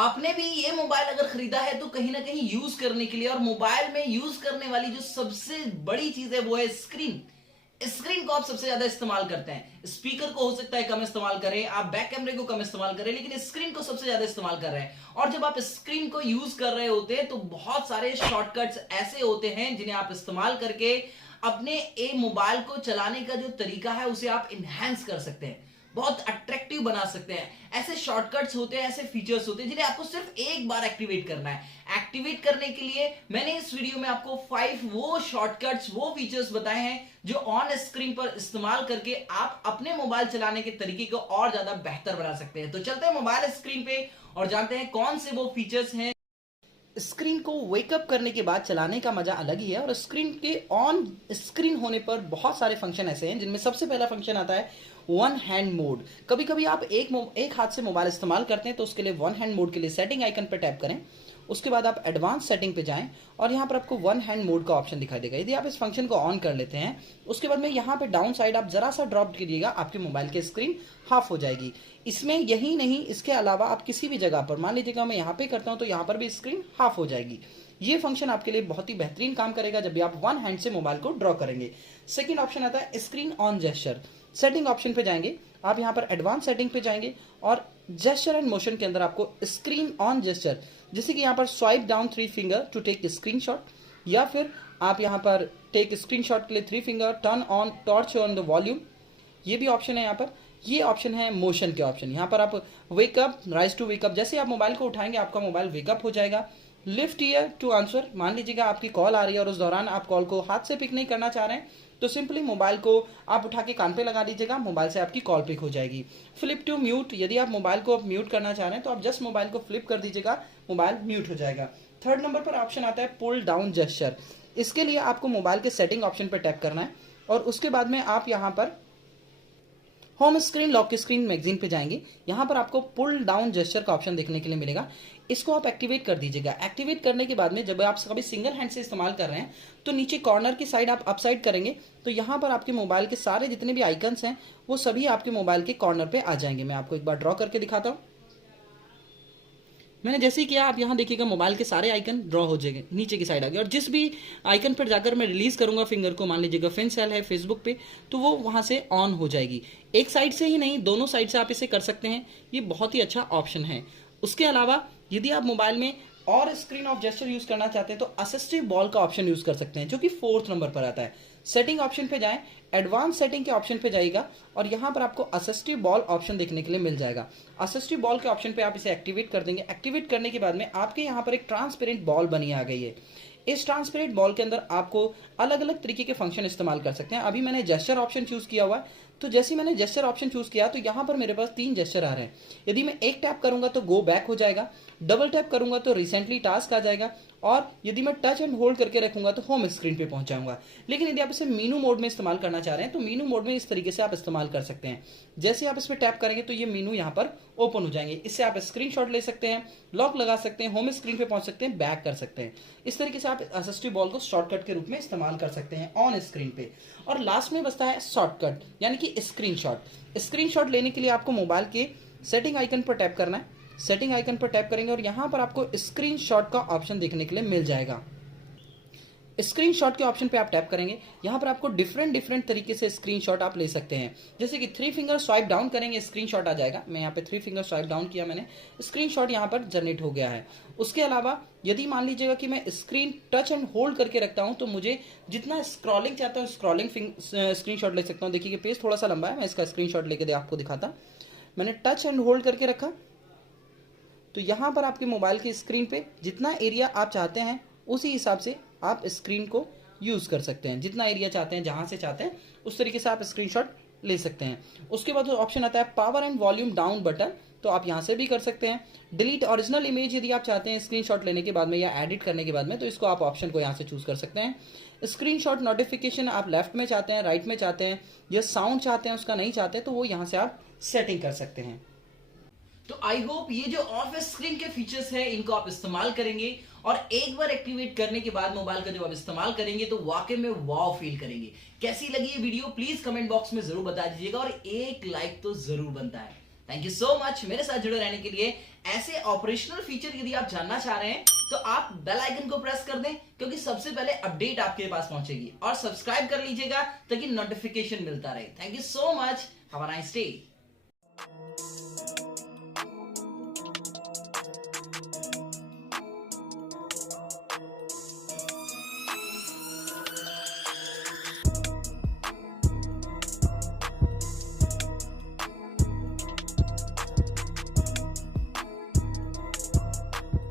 आपने भी ये मोबाइल अगर खरीदा है तो कहीं ना कहीं यूज करने के लिए, और मोबाइल में यूज करने वाली जो सबसे बड़ी चीज है वो है स्क्रीन। स्क्रीन को आप सबसे ज्यादा इस्तेमाल करते हैं। स्पीकर को हो सकता है कम इस्तेमाल करें, आप बैक कैमरे को कम इस्तेमाल करें, लेकिन स्क्रीन को सबसे ज्यादा इस्तेमाल कर रहे हैं। और जब आप स्क्रीन को यूज कर रहे होते हैं तो बहुत सारे शॉर्टकट्स ऐसे होते हैं जिन्हें आप इस्तेमाल करके अपने ए मोबाइल को चलाने का जो तरीका है उसे आप इनहेंस कर सकते हैं, बहुत अट्रैक्टिव बना सकते हैं। ऐसे शॉर्टकट्स होते हैं, ऐसे फीचर्स होते हैं जिन्हें आपको सिर्फ एक बार एक्टिवेट करना है। एक्टिवेट करने के लिए मैंने इस वीडियो में आपको 5 वो शॉर्टकट्स, वो फीचर्स बताए हैं जो ऑन स्क्रीन पर इस्तेमाल करके आप अपने मोबाइल चलाने के तरीके को और ज्यादा बेहतर बना सकते हैं। तो चलते हैं मोबाइल स्क्रीन पे और जानते हैं कौन से वो फीचर्स हैं। स्क्रीन को वेकअप करने के बाद चलाने का मजा अलग ही है, और स्क्रीन के ऑन स्क्रीन होने पर बहुत सारे फंक्शन ऐसे हैं जिनमें सबसे पहला फंक्शन आता है वन हैंड मोड। कभी कभी आप एक हाथ से मोबाइल इस्तेमाल करते हैं तो उसके लिए वन हैंड मोड के लिए सेटिंग आइकन पर टैप करें। उसके बाद आप एडवांस सेटिंग पे जाएं और यहाँ पर आपको वन हैंड मोड का ऑप्शन दिखाई देगा। यदि आप इस फंक्शन को ऑन कर लेते हैं उसके बाद में यहाँ पे डाउन साइड आप जरा सा ड्रॉप कीजिएगा, आपके मोबाइल की स्क्रीन हाफ हो जाएगी। इसमें यही नहीं, इसके अलावा आप किसी भी जगह पर, मान लीजिएगा मैं यहाँ पे करता हूँ तो यहाँ पर भी स्क्रीन हाफ हो जाएगी। ये फंक्शन आपके लिए बहुत ही बेहतरीन काम करेगा जब भी आप वन हैंड से मोबाइल को ड्रॉ करेंगे। सेकेंड ऑप्शन आता है screen on gesture. Setting option पे जाएंगे, आप यहाँ पर एडवांस सेटिंग पे जाएंगे और जेस्चर एंड मोशन के अंदर आपको स्क्रीन ऑन जेस्चर, जैसे कि यहाँ पर swipe down 3 finger to take screenshot, या फिर आप यहाँ पर टेक स्क्रीनशॉट के लिए 3 finger, turn on torch on the volume, ये भी ऑप्शन है यहाँ पर। ये ऑप्शन है मोशन के ऑप्शन। यहाँ पर आप वेकअप, राइज टू वेकअप, जैसे आप मोबाइल को उठाएंगे आपका मोबाइल वेकअप हो जाएगा। लिफ्ट ईयर टू आंसर, मान लीजिएगा आपकी कॉल आ रही है और उस दौरान आप कॉल को हाथ से पिक नहीं करना चाह रहे हैं तो सिंपली मोबाइल को आप उठा के कान पे लगा दीजिएगा, मोबाइल से आपकी कॉल पिक हो जाएगी। फ्लिप टू म्यूट, यदि आप मोबाइल को म्यूट करना चाह रहे हैं तो आप जस्ट मोबाइल को फ्लिप कर दीजिएगा, मोबाइल म्यूट हो जाएगा। थर्ड नंबर पर ऑप्शन आता है पुल डाउन जेस्चर। इसके लिए आपको मोबाइल के सेटिंग ऑप्शन पर टैप करना है और उसके बाद में आप यहाँ पर home screen lock screen magazine पे जाएंगे। यहाँ पर आपको पुल डाउन जेस्चर का ऑप्शन देखने के लिए मिलेगा, इसको आप एक्टिवेट कर दीजिएगा। एक्टिवेट करने के बाद में जब आप कभी सिंगल हैंड से इस्तेमाल कर रहे हैं तो नीचे कॉर्नर की साइड आप अप साइड करेंगे तो यहाँ पर आपके मोबाइल के सारे जितने भी आइकन्स हैं वो सभी आपके मोबाइल के कॉर्नर पे आ जाएंगे। मैं आपको एक बार ड्रॉ करके दिखाता हूँ। मैंने जैसे ही किया आप यहाँ देखिएगा मोबाइल के सारे आइकन ड्रॉ हो जाएंगे, नीचे की साइड आ गए, और जिस भी आइकन पर जाकर मैं रिलीज करूंगा फिंगर को, मान लीजिएगा फिन सेल है फेसबुक पे, तो वो वहां से ऑन हो जाएगी। एक साइड से ही नहीं, दोनों साइड से आप इसे कर सकते हैं, ये बहुत ही अच्छा ऑप्शन है। उसके अलावा यदि आप मोबाइल में और स्क्रीन ऑफ जेस्चर यूज करना चाहते हैं तो असिस्टिव बॉल का ऑप्शन यूज कर सकते हैं जो कि 4th नंबर पर आता है। सेटिंग ऑप्शन पे जाएं, एडवांस सेटिंग के ऑप्शन पे जाइएगा और यहाँ पर आपको असिस्टिव बॉल ऑप्शन देखने के लिए मिल जाएगा। असिस्टिव बॉल के ऑप्शन पे आप इसे एक्टिवेट कर देंगे। एक्टिवेट करने के बाद में आपके यहाँ पर एक ट्रांसपेरेंट बॉल बनी आ गई है। इस ट्रांसपेरेंट बॉल के अंदर आपको अलग अलग तरीके के फंक्शन इस्तेमाल कर सकते हैं। अभी मैंने जेस्चर ऑप्शन चूज किया हुआ है, तो जैसे मैंने जेस्चर ऑप्शन चूज किया तो यहाँ पर मेरे पास 3 जेस्चर आ रहे हैं। यदि मैं एक टैप करूंगा तो गो बैक हो जाएगा, डबल टैप करूंगा तो रिसेंटली टास्क आ जाएगा, और यदि मैं टच एंड होल्ड करके रखूंगा तो होम स्क्रीन पे पहुंच जाऊंगा। लेकिन यदि आप इसे मीनू मोड में इस्तेमाल करना चाह रहे हैं तो मीनू मोड में इस तरीके से आप इस्तेमाल कर सकते हैं। जैसे आप इस पर टैप करेंगे तो ये मीनू यहाँ पर ओपन हो जाएंगे। इससे आप स्क्रीनशॉट ले सकते हैं, लॉक लगा सकते हैं, होम स्क्रीन पे पहुंच सकते हैं, बैक कर सकते हैं। इस तरीके से आप असिस्टिव बॉल को शॉर्टकट के रूप में इस्तेमाल कर सकते हैं ऑन स्क्रीन पे। और लास्ट में बचता है शॉर्टकट यानी कि स्क्रीनशॉट। स्क्रीनशॉट लेने के लिए आपको मोबाइल के सेटिंग आइकन पर टैप करना है। सेटिंग आइकन पर टैप करेंगे और यहां पर आपको स्क्रीनशॉट का ऑप्शन देखने के लिए मिल जाएगा। स्क्रीनशॉट के ऑप्शन पे आप टैप करेंगे, यहां पर आपको डिफरेंट तरीके से स्क्रीनशॉट आप ले सकते हैं। जैसे कि 3 फिंगर स्वाइप डाउन करेंगे स्क्रीनशॉट आ जाएगा। मैं यहाँ पे 3 फिंगर स्वाइप डाउन किया, मैंने स्क्रीनशॉट यहाँ पर जनरेट हो गया है। उसके अलावा यदि मान लीजिएगा कि मैं स्क्रीन टच एंड होल्ड करके रखता हूं तो मुझे जितना स्क्रॉलिंग चाहता हूँ स्क्रॉलिंग स्क्रीनशॉट ले सकता हूँ। देखिए पेज थोड़ा सा लंबा है, मैं इसका स्क्रीनशॉट लेके आपको दिखाता। मैंने टच एंड होल्ड करके रखा तो यहाँ पर आपके मोबाइल की स्क्रीन पे जितना एरिया आप चाहते हैं उसी हिसाब से आप स्क्रीन को यूज कर सकते हैं। जितना एरिया चाहते हैं, जहां से चाहते हैं उस तरीके से आप स्क्रीनशॉट ले सकते हैं। उसके बाद ऑप्शन आता है power and volume down button, तो आप यहां से भी कर सकते हैं। डिलीट ओरिजिनल इमेज यदि आप चाहते हैं स्क्रीनशॉट लेने के बाद में या एडिट करने के बाद में, तो इसको आप ऑप्शन को यहां से चूज कर सकते हैं। स्क्रीनशॉट नोटिफिकेशन आप लेफ्ट में चाहते हैं, राइट में चाहते हैं, या साउंड चाहते हैं उसका नहीं चाहते तो वो यहां से आप सेटिंग कर सकते हैं। तो आई होप ये जो ऑफ स्क्रीन के फीचर्स है इनको आप इस्तेमाल करेंगे और एक बार एक्टिवेट करने के बाद मोबाइल का जब आप इस्तेमाल करेंगे तो वाकई में वाव फील करेंगे। कैसी लगी ये वीडियो प्लीज कमेंट बॉक्स में जरूर बता दीजिएगा और एक लाइक तो जरूर बनता है। थैंक यू सो मच मेरे साथ जुड़े रहने के लिए। ऐसे ऑपरेशनल फीचर यदि आप जानना चाह रहे हैं तो आप बेल आइकन को प्रेस कर दें, क्योंकि सबसे पहले अपडेट आपके पास पहुंचेगी। और सब्सक्राइब कर लीजिएगा ताकि नोटिफिकेशन मिलता रहे। Thank you so much, have a nice day.